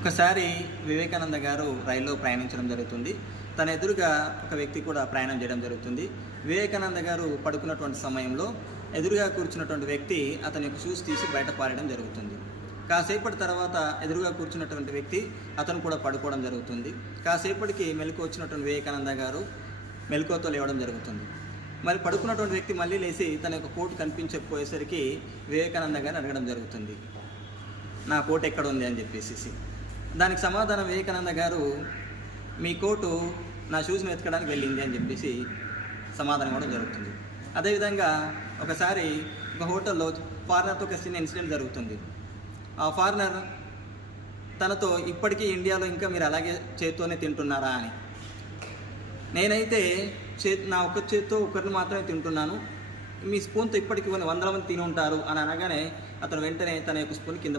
ఒకసారి వివేకానంద గారు రైల్లో ప్రయాణించడం జరుగుతుంది. తన ఎదురుగా ఒక వ్యక్తి కూడా ప్రయాణం చేయడం జరుగుతుంది. వివేకానంద గారు పడుకున్నటువంటి సమయంలో ఎదురుగా కూర్చున్నటువంటి వ్యక్తి అతని యొక్క షూస్ తీసి బయట పారడం జరుగుతుంది. కాసేపటి తర్వాత ఎదురుగా కూర్చున్నటువంటి వ్యక్తి అతను కూడా పడుకోవడం జరుగుతుంది. కాసేపటికి మెలకు వచ్చినటువంటి వివేకానంద గారు మెలకువతో లేవడం జరుగుతుంది. మరి పడుకున్నటువంటి వ్యక్తి మళ్ళీ లేచి తన యొక్క కోటు కనిపించకపోయేసరికి వివేకానంద గారిని అడగడం జరుగుతుంది, నా కోట్ ఎక్కడ ఉంది అని చెప్పేసి. దానికి సమాధానం వివేకానంద గారు, మీ కోటు నా షూస్ని వెతకడానికి వెళ్ళింది అని చెప్పేసి సమాధానం ఇవ్వడం జరుగుతుంది. అదేవిధంగా ఒకసారి ఒక హోటల్లో ఫారినర్తో ఒక చిన్న ఇన్సిడెంట్ జరుగుతుంది. ఆ ఫారినర్ తనతో, ఇప్పటికీ ఇండియాలో ఇంకా మీరు అలాగే చేత్తోనే తింటున్నారా అని. నేనైతే నా ఒక్క చేత్తో ఒకరిని మాత్రమే తింటున్నాను, మీ స్పూన్తో ఇప్పటికీ 100 మంది తిని ఉంటారు అని అనగానే అతను వెంటనే తన యొక్క స్పూన్ కింద